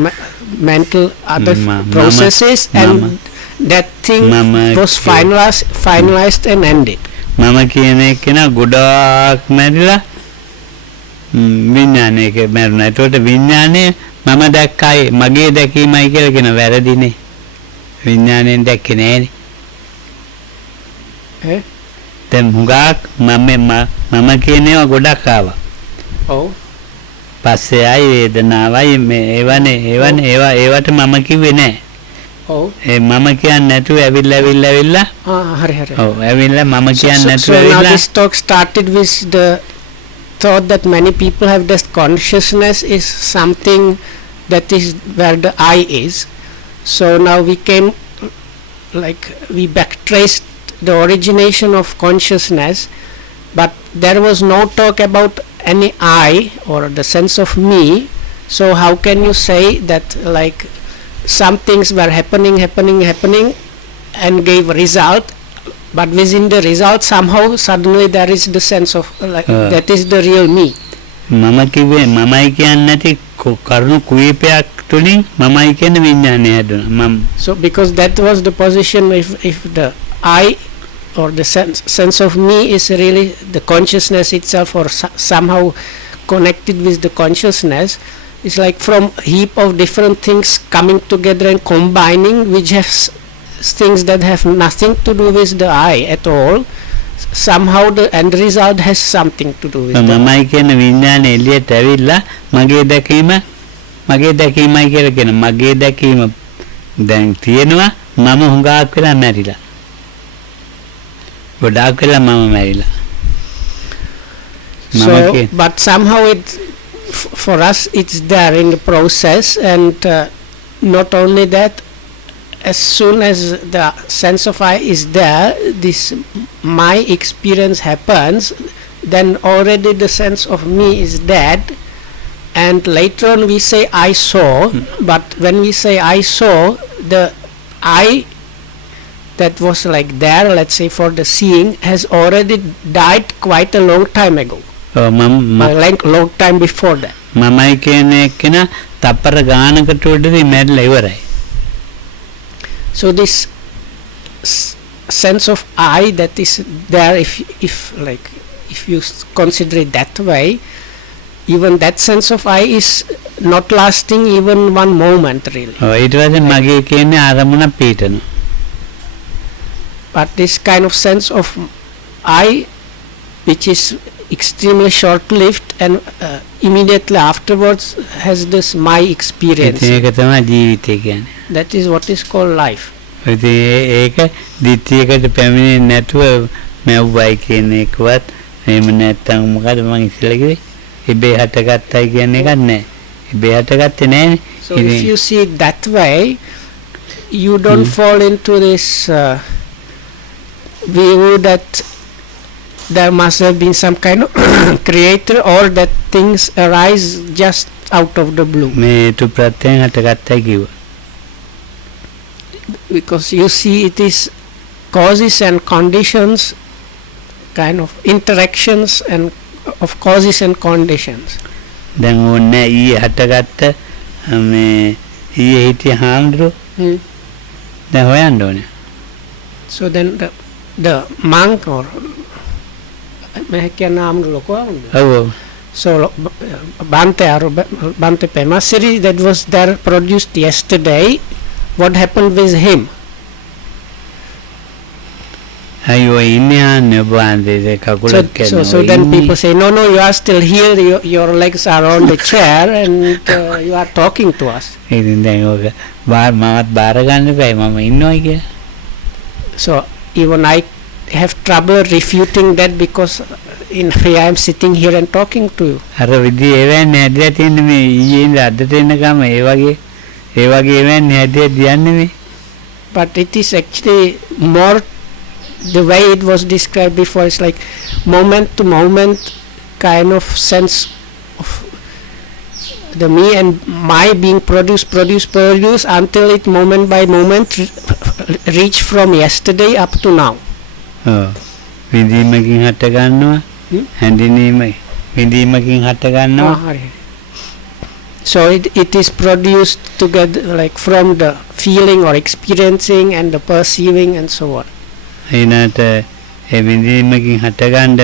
mental other processes, and that thing was finalized and ended. මම කියන එක ගොඩාක් මැරිලා විඥානයක මැරුණා. ඒකට විඥානය මම දැක්කයි මගේ දැකීමයි කියලා කියන වැරදිනේ. විඥාණයෙන් දැක්කේ නෑනේ. දැන් හුඟක් මම කියන ඒවා ගොඩක් ආවා. ඔව්. පස්සේ ආයි වේදනාවයි මේ ඒවට මම කිව්වේ නෑ. ඔව්. ඒ මම කියන්නේ නැතුව ඇවිල්ලා හරි. ඔව් ඇවිල්ලා මම කියන්නේ නැතුව so now ඇවිල්ලා this talk started with the thought that many people have this consciousness is something that is where the I is. So now we came, like we backtraced the origination of consciousness, but there was no talk about any I or the sense of me. So how can you say that like some things were happening and gave result, but within the result somehow suddenly there is the sense of like that is the real me. මම කිව්වේ මමයි කියන්නේ නැති කරුණු කුවීපයක් තුලින් මමයි කියන විඥානය හැදුණා. So because that was the position, if the I or the sense of me is really the consciousness itself or somehow connected with the consciousness, it's like from heap of different things coming together and combining, which has things that have nothing to do with the I at all. Somehow the end result has something to do with the මමයි කියන විඥානය එළියට ඇවිල්ලා මගේ දැකීමයි කියලා කියන මගේ දැකීම දැන් තියෙනවා. මම හුඟක් වෙලා මැරිලා. ගොඩාක් වෙලා මම මැරිලා. So but somehow it for us it's there in the process, and not only that, as soon as the sense of I is there, this my experience happens, then already the sense of me is dead, and later on we say I saw, but when we say I saw, the I that was like there, let's say for the seeing, has already died quite a long time ago. Like long time before that. මමයි කියන එක තප්පර ගානකට උඩදී මැරිලා ඉවරයි. So this sense of I that is there, if you consider it that way, even that sense of I is not lasting even one moment really. ඊට පස්සේ මගේ කියන්නේ ආරමුණ පීඩන. But this kind of sense of I, which is extremely short-lived and immediately afterwards has this my experience. ඒක තමයි ජීවිතය කියන්නේ. That is what is called life. ඒක දිත්‍යයකට පැමිණෙන්නේ නැතුව මැව්වයි කියන එකවත් එහෙම නැත්නම් මොකද මම ඉස්සෙල්ලා කිව්වේ ඉබේ හටගත්තයි කියන එකක් නැහැ. ඉබේ හටගත්තේ නැහැනේ. So if you see it that way, you don't fall into this view that there must have been some kind of creator or that things arise just out of the blue. මේ තු ප්‍රත්‍යයෙන් හටගත්තයි කිව්වා. Because you see it is causes and conditions, kind of interactions and of causes and conditions. දැන් ඕනේ ඊයේ හටගත්ත මේ ඊයේ හිටිය හාමුදුරුවෝ දැන් හොයන්න ඕනේ. So then the monk or मैं क्या नाम लोगों so Bhante Pemasiri that was there produced yesterday, what happened with him? අයියෝ ඉන්නේ ආන්නේ බාන්දේ කකුලක් කැඩෙනවා. So then people say no you are still here, your legs are on the chair and you are talking to us. ඉතින් දැන් ඔක මමත් බාර ගන්න බෑ මම ඉන්නවයි කියලා. So even I have trouble refuting that because in I am sitting here and talking to you. අර විදිහ එවන්නේ හැදලා තියෙන්නේ මේ ඊයේ ඉඳන් අදට එනකම් ඒ වගේ එවන්නේ හැදලා දියන්නේ මේ. but it is actually more the way it was described before. It's like moment to moment kind of sense of the me and my being produced until it moment by moment reach from yesterday up to now. ඔව්. විඳීමකින් හට ගන්නවා. හැඳිනීම විඳීමකින් හට ගන්නවා. හරි. So it is produced together like from the feeling or experiencing and the perceiving and so on. ඊනට ඒ විඳීමකින් හට ගන්න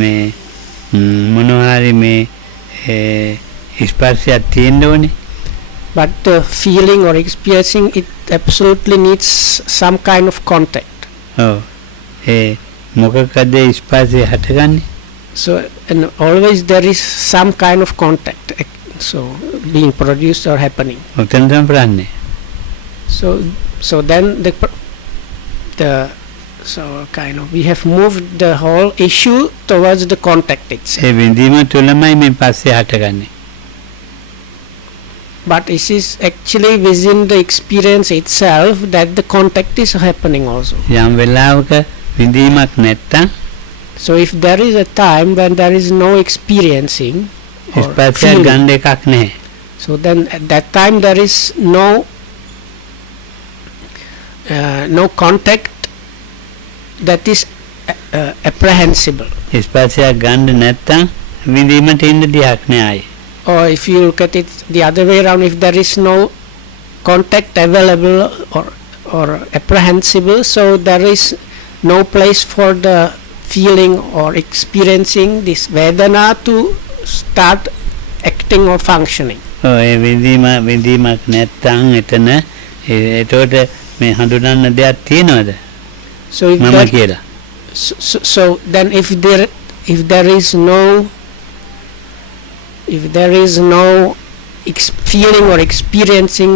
මේ මොනවා හරි මේ ස්පර්ශයක් තියෙන්න ඕනේ. But the feeling or experiencing it absolutely needs some kind of contact. ඔව්. ඒ මොකකද ස්පර්ශය හටගන්නේ? So and always there is some kind of contact so being produced or happening. ඔතන තමයි ප්‍රශ්නේ. So then the so kind of we have moved the whole issue towards the contact itself. ඒ විඳීම තුළමයි මේ පස්සේ හටගන්නේ. But it is actually within the experience itself that the contact is happening also. යම් වෙලාවක විඳීමක් නැත්තම් So if there is a time when there is no experiencing or ස්පර්ශයක් feeling, ගන්න එකක් නැහැ. so then at that time there is no contact that is apprehensible. ස්පර්ශයක් ගන්න නැත්තම් විඳීමට එන්න දෙයක් නැහැ. Or if you look at it the other way around, if there is no contact available or apprehensible, so there is no place for the feeling or experiencing this vedana to start acting or functioning. ඔය විඳීමක් නැත්තම් එතන ඒතකොට මේ හඳුනන්න දෙයක් තියනවද? So if මම කියලා. so then if there is no feeling or experiencing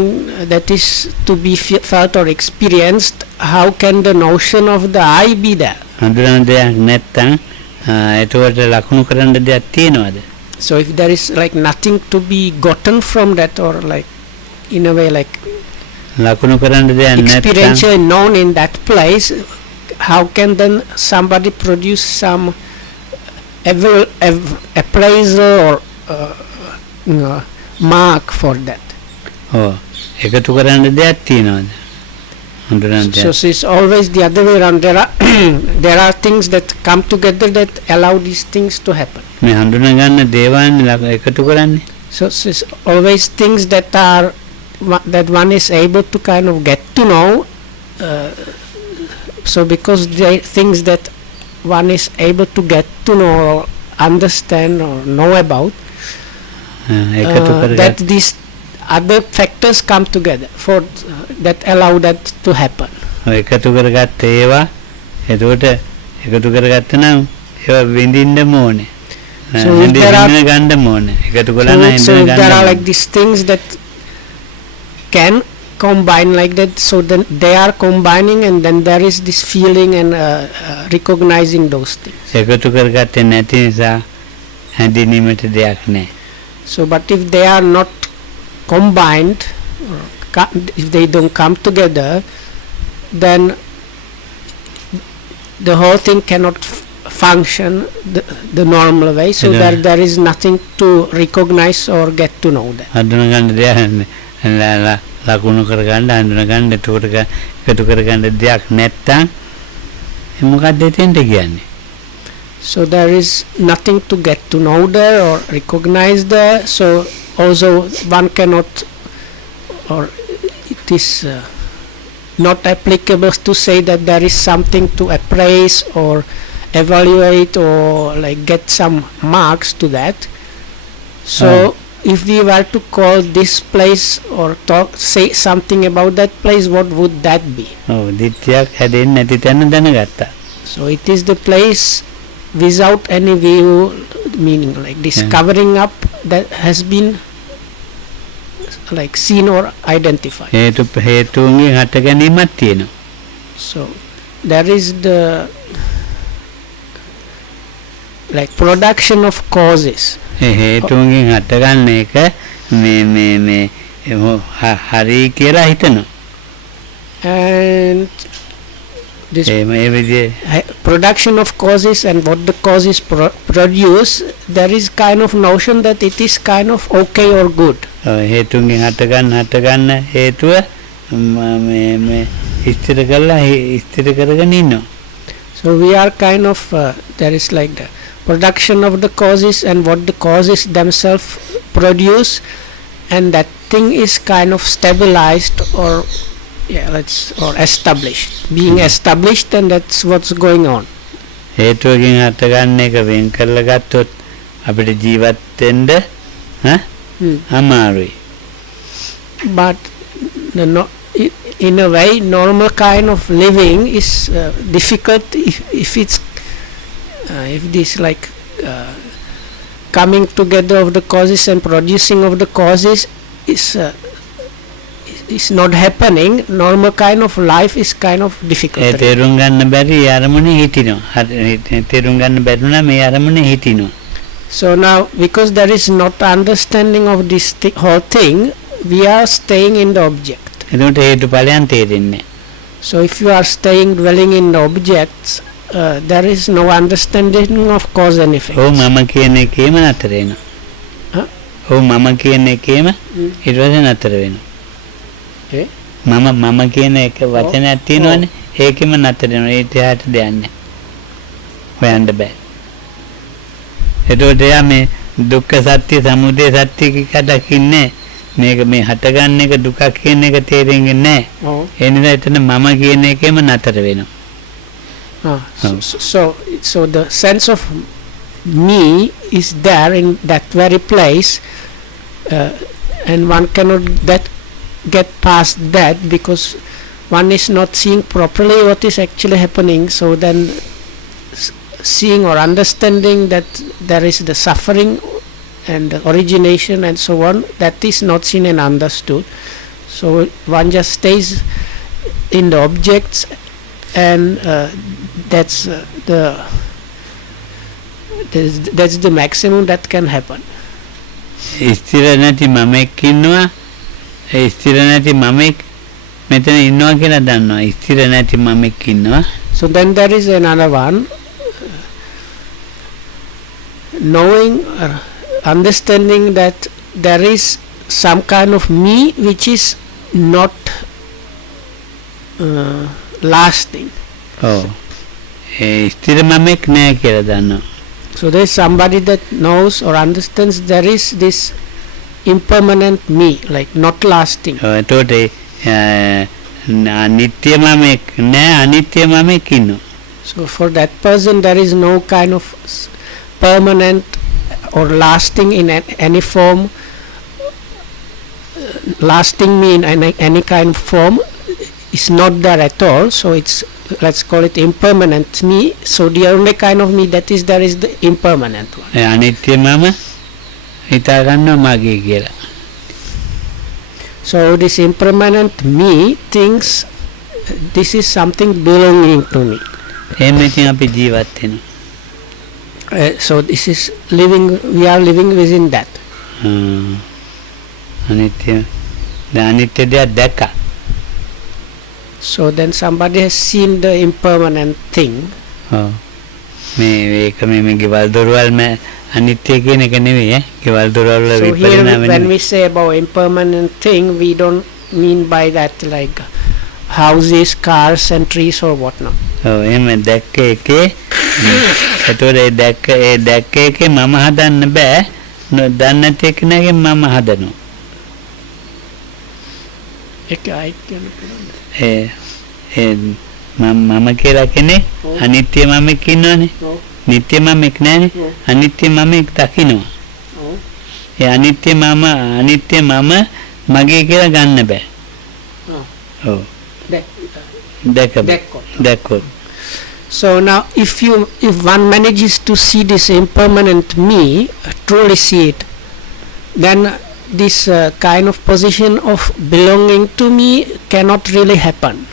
that is to be felt or experienced, how can the notion of the I be there? හඳුනන දෙයක් නැත්තම් ඒතකොට ලකුණු කරන්න දෙයක් තියනවද? So if there is like nothing to be gotten from that, or like in a way like ලකුණු කරන්න දෙයක් නැත්තම් experientially known in that place, how can then somebody produce some appraisal or mark for that? ඔව්. එකතු කරන්න දෙයක් තියනවද? හඳුනන So දෙයක්. it's always the other way around. There are things that come together that allow these things to happen. මේ හඳුන ගන්න දේවල් එකතු කරන්නේ. So it's always things that one is able to kind of get to know. So because they things that one is able to get to know or understand or know about, එකතු that කරගන්න. these other factors come together for that allow that to happen. ඔය එකතු කරගත්ත ඒවා එතකොට එකතු කරගත්ත නම් ඒවා විඳින්නම ඕනේ. So if there are- ගන්නම ඕනේ. එකතු කළා නම් So if හින්දා there are ගන්න. like these things that can combine like that, so then they are combining, and then there is this feeling and recognizing those things. එකතු කරගත්තේ නැති නිසා හැඳිනීමට දෙයක් නැහැ. So but if they are not combined, or if they don't come together, then the whole thing cannot function the normal way. So Yeah. there is nothing to recognize or get to know that. හඳුන ගන්න දෙයක් ලකුණු කරගන්න හඳුන ගන්න එතකොට එකතු කරගන්න දෙයක් නැත්තම් මොකක්ද එතෙන්ට කියන්නේ? So there is nothing to get to know there or recognize there. So also one cannot, or it is not applicable to say that there is something to appraise or evaluate or like get some marks to that. So if we were to call this place or say something about that place, what would that be? ඔව් දිට්ඨියක් හැදෙන්නේ නැති තැන දැනගත්තා. So it is the place without any view, meaning like this covering up that has been like seen or identified. හේතුන්ගෙන් හට ගැනීමක් තියෙනවා. So there is the like production of causes. ඒ හේතුන්ගෙන් හටගන්න එක මේ හරි කියලා හිතනවා. and this ඒ විදිහේ production of causes and what the causes produce, there is kind of notion that it is kind of okay or good. හේතුන්ගෙන් හටගන්න හේතුව මේ ස්ථිර කරලා ස්ථිර කරගෙන ඉන්නවා. So we are kind of there is like the production of the causes and what the causes themselves produce, and that thing is kind of stabilized or or established, being established, and that's what's going on. හේතුවකින් හටගන්න එක වෙන් කරලා ගත්තොත් අපිට ජීවත් වෙන්න අමාරුයි. But in a way, normal kind of living is difficult if it's if this like coming together of the causes and producing of the causes is not happening. Normal kind of life is kind of difficult. තේරුම් ගන්න බැරි අරමුණේ හිටිනවා. තේරුම් ගන්න බැරුණා මේ අරමුණේ හිටිනවා. So now, because there is not understanding of this whole thing, we are staying in the object. එතකොට හේතුඵලයන් තේරෙන්නේ. So if you are staying dwelling in the objects, there is no understanding of cause and effect. ඔව් මම කියන එකේම නතර වෙනවා. ඔව් මම කියන එකේම ඊට පස්සේ නතර වෙනවා. මම කියන එක වචනයක් තියෙනවනේ, ඒකෙම නතර වෙනවා. ඊට එහාට දෙයක් නැහැ. හොයන්න බෑ. එතකොට යා මේ දුක්ඛ සත්‍ය, සමුදය සත්‍ය කික දකින්නේ මේක මේ හටගන්න එක දුකක් කියන එක තේරෙන්නේ නැහැ. ඒ නිසා එතන මම කියන එකේම නතර වෙනවා. So the sense of me is there in that very place, and one cannot get past that because one is not seeing properly what is actually happening. So then seeing or understanding that there is the suffering and the origination and so on, that is not seen and understood. So one just stays in the objects, and that's the maximum that can happen. ස්ථිර නැති මමෙක් ඉන්නවා. ඒ ස්ථිර නැති මමෙක් මෙතන ඉන්නවා කියලා දන්නවා. ස්ථිර නැති මමෙක් ඉන්නවා. So then there is another one, knowing or understanding that there is some kind of me which is not lasting. ස්ථිර මමෙක් නෑ කියලා දන්නවා. So there is somebody that knows or understands there is this impermanent me, like not lasting. එතකොට අනිත්‍ය මමෙක් නෑ, අනිත්‍ය මමෙක් ඉන්නවා. So for that person there is no kind of permanent or lasting in any form, lasting me in any kind of form is not there at all. So it's, let's call it impermanent me. So the only kind of me that is there is the impermanent one. අනිත්‍ය මම හිතා ගන්නවා මගේ කියලා. So this impermanent me thinks this is something belonging to me. එහෙම ඉතින් අපි ජීවත් වෙනවා. So this is living, we are living within that. අනිත්‍ය දෙයක් දැක්කා. So then somebody has seen the impermanent thing. මේ ඒක මේ ගෙවල් දොරවල් අනිත්‍ය කියන එක නෙවෙයි. ගෙවල් දොරවල් So here විපරිණාම when we say about impermanent thing, we don't mean by that like houses, cars and trees or whatnot. එහෙම දැක්ක එකේ ඒතොර ඒ දැක්ක එකේ මම හදන්න බෑ. දන්නේ නැති කෙනාගේ මම හදනවා. ඒක අයිතියම ඒ මම කියලා කෙනෙක් අනිත්‍ය මමෙක් ඉන්නවනේ. නිට්ටය මමෙක් නැහැනේ. අනිත්‍ය මමෙක් දකින්නවා. ඒ අනිත්‍ය මම මගේ කියලා ගන්න බෑ. ඔව්. දැක්කොත්. So now if one manages to see this impermanent me, truly see it, then this kind of position of belonging to me cannot really happen.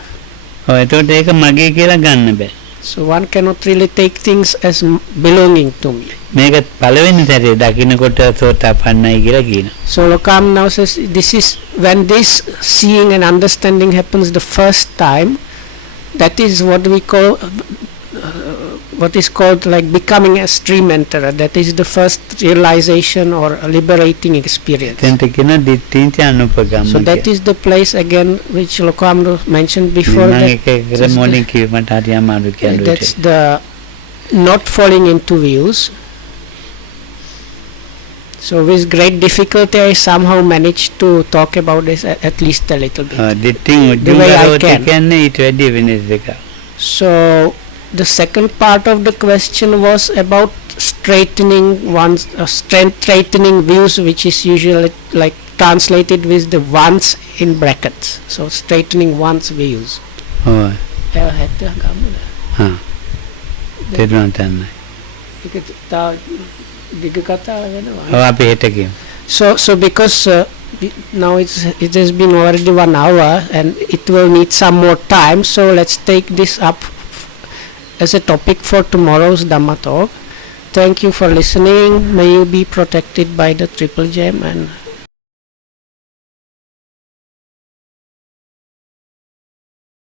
එතකොට ඒක මගේ කියලා ගන්න බෑ. So one cannot really take things as belonging to me. මේක පළවෙනි සැරේ දකින්නකොට සෝතාපන්නයි කියලා කියනවා. So Lokam now says this is when this seeing and understanding happens the first time. That is what we call, what is called like becoming a stream enterer. That is the first realization or a liberating experience. එතෙන්ට කියන දිට්ඨිංච අනුපගම්ම. So that is the place again which Lokamro mentioned before. මම That ඒක is මොනින් කිව්වට හරි අමාරු කියන්නේ. that's the not falling into views. So with great difficulty I somehow managed to talk about this at least a little bit. දිට්ඨිං The way I උද්දීපනෝට can. කියන්නේ ඊට වැඩි වෙනස් එකක්. So the second part of the question was about straightening one's straightening views, which is usually like translated with the ones in brackets. So straightening one's views. ඔව්. හා. තේරුණා තන්නේ. ඔව් අපි හෙට කියමු. So because now it has been already 1 hour and it will need some more time, so let's take this up as a topic for tomorrow's Dhamma talk. Thank you for listening. May you be protected by the Triple Gem and